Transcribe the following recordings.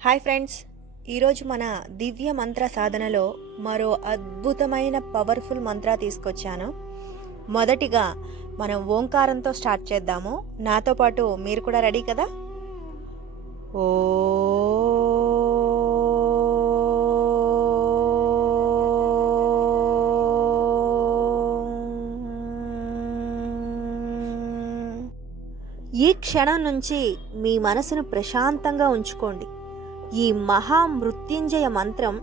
Hi friends, ఈరోజు మన దివ్య మంత్ర సాధనలో మరో అద్భుతమైన పవర్ఫుల్ మంత్ర తీసుకొచ్చాను. మొదటిగా మనం ఓంకారంతో స్టార్ట్ చేద్దాము. నాతో పాటు మీరు కూడా రెడీ కదా? ఓ ఈ క్షణం నుంచి మీ మనసును ప్రశాంతంగా ఉంచుకోండి. ఈ మహామృత్యుంజయ మంత్రం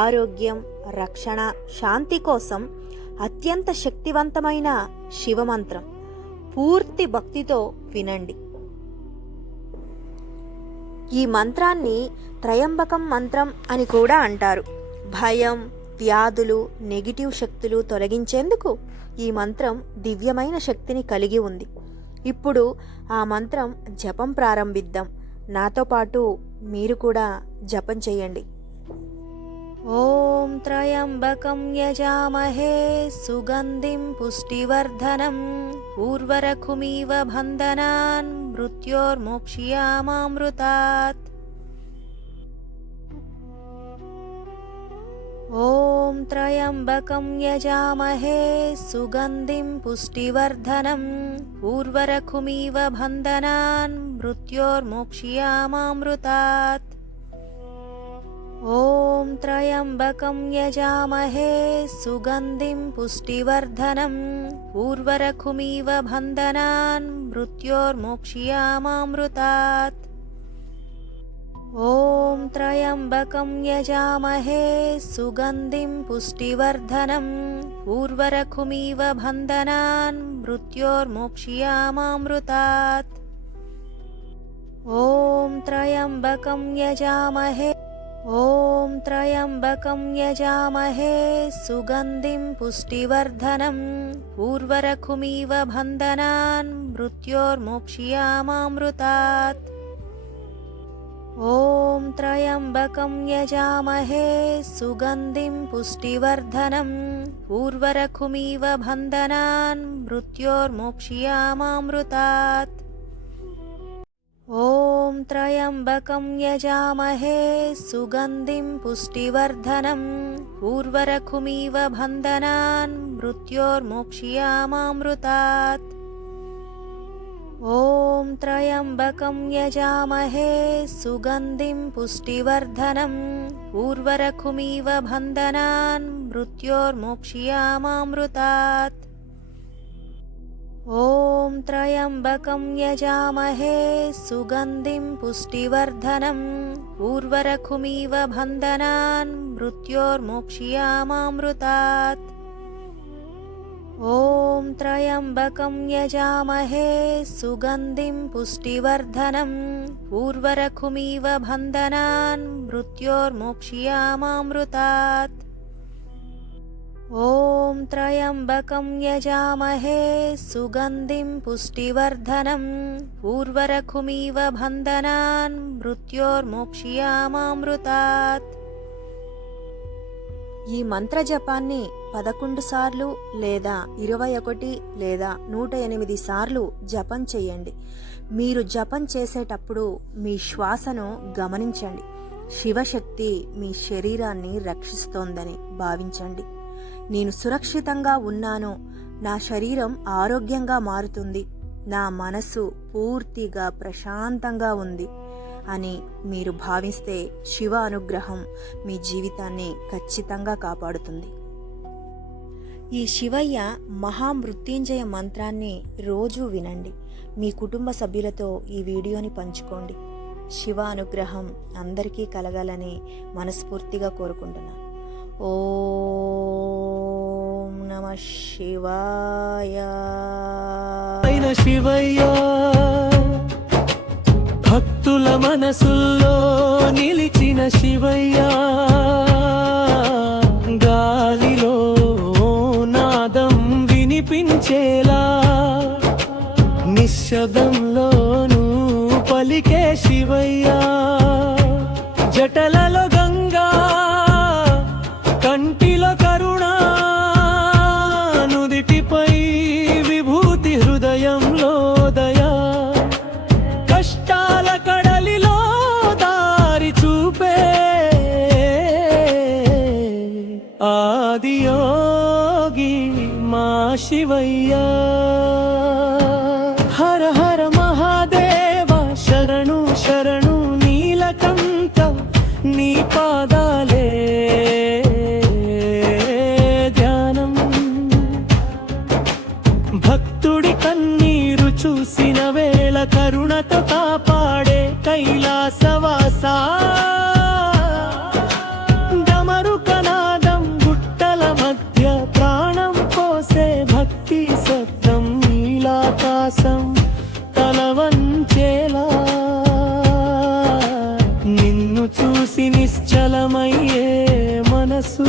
ఆరోగ్యం, రక్షణ, శాంతి కోసం అత్యంత శక్తివంతమైన శివమంత్రం. పూర్తి భక్తితో వినండి. ఈ మంత్రాన్ని త్రయంబకం మంత్రం అని కూడా అంటారు. భయం, వ్యాధులు, నెగిటివ్ శక్తులు తొలగించేందుకు ఈ మంత్రం దివ్యమైన శక్తిని కలిగి ఉంది. ఇప్పుడు ఆ మంత్రం జపం ప్రారంభిద్దాం. నాతో పాటు మీరు కూడా జపం చేయండి. ఓం త్రయంబకం యజామహే సుగంధిం పుష్టివర్ధనం ఊర్వరకుమివ బంధనాన్ మృత్యోర్మోక్ష్యామామృతాత్. ఓం త్రయంబకం యజామహే సుగంధిం పుష్టివర్ధనం ఊర్వరకుమివ బంధనాన్ మృత్యోర్మోక్ష్యామామృతాత్. ఓం త్రయంబకం యజామహే సుగంధిం పుష్టివర్ధనం ఊర్వరకుమివ బంధనాన్ మృత్యోర్మోక్ష్యామామృతాత్. ఓం త్రయంబకం యజామహే సుగంధిం పుష్టివర్ధనం ఊర్వరకుమివ బంధనాన్ మృత్యోర్మోక్ష్యామామృతాత్. ఓం త్రయంబకం యజామహే ఓం త్రయంబకం యజామహే సుగంధిం పుష్టివర్ధనం ఊర్వరకుమివ బంధనాన్ మృత్యోర్మోక్ష్యామామృతాత్. ఓం త్రయంబకం యజామహే సుగంధిం పుష్టివర్ధనం ఊర్వరకుమివ బంధనాన్ మృత్యోర్మోక్ష్యామామృతాత్. ఓం త్రయంబకం యజామహే సుగంధిం పుష్టివర్ధనం ఊర్వరకుమివ బంధనాన్ మృత్యోర్మోక్ష్యామామృతాత్. ఓం త్రయంబకం యజామహే సుగంధిం పుష్టివర్ధనం ఊర్వరకుమివ బంధనాన్ మృత్యోర్మోక్ష్యామామృతాత్. ఓం త్రయంబకం యజామహే సుగంధిం పుష్టివర్ధనం ఊర్వరకుమివ బంధనాన్ మృత్యోర్మోక్ష్యామామృతాత్. ఓం త్రయంబకం యజామహే సుగంధిం పుష్టివర్ధనం ఊర్వరకుమివ బంధనాన్ మృత్యోర్మోక్ష్యామామృతాత్. ఓం త్రయంబకం యజామహే సుగంధిం పుష్టివర్ధనం ఊర్వరకుమివ బంధనాన్ మృత్యోర్మోక్ష్యామామృతాత్. ఈ మంత్ర జపాన్ని 11 సార్లు లేదా 21 లేదా 108 సార్లు జపం చేయండి. మీరు జపం చేసేటప్పుడు మీ శ్వాసను గమనించండి. శివశక్తి మీ శరీరాన్ని రక్షిస్తోందని భావించండి. నేను సురక్షితంగా ఉన్నాను, నా శరీరం ఆరోగ్యంగా మారుతుంది, నా మనసు పూర్తిగా ప్రశాంతంగా ఉంది అని మీరు భావిస్తే శివ అనుగ్రహం మీ జీవితాన్ని ఖచ్చితంగా కాపాడుతుంది. ఈ శివయ్య మహామృత్యుంజయ మంత్రాన్ని రోజూ వినండి. మీ కుటుంబ సభ్యులతో ఈ వీడియోని పంచుకోండి. శివ అనుగ్రహం అందరికీ కలగాలని మనస్ఫూర్తిగా కోరుకుంటున్నాను. ఓం నమః శివాయ. శివయ్య భక్తుల మనసుల్లో నిలిచిన శివయ్య, గాలిలో నాదం వినిపించేలా నిశ్శబ్దంలోనూ పలికే శివయ్య, జటలలో గంగా కంటిలో కరుణ, నుదిటిపై విభూతి, హృదయంలో దయా, కష్టాల కడలిలో దారి చూ శివయ్య. హర హర మహాదేవ శరణు శరణు నీలకంఠ నీ పాదాలే ధ్యానం. భక్తుడి కన్నీరు చూసిన వేళ కరుణతో కాపాడే కైలాసవాసా. డమరుకనాదం గుట్టల మధ్య ప్రాణం పోసే భక్తి శబ్దం నీలాకాశం తల వంచేలా. నిన్ను చూసి నిశ్చలమయ్యే మనసు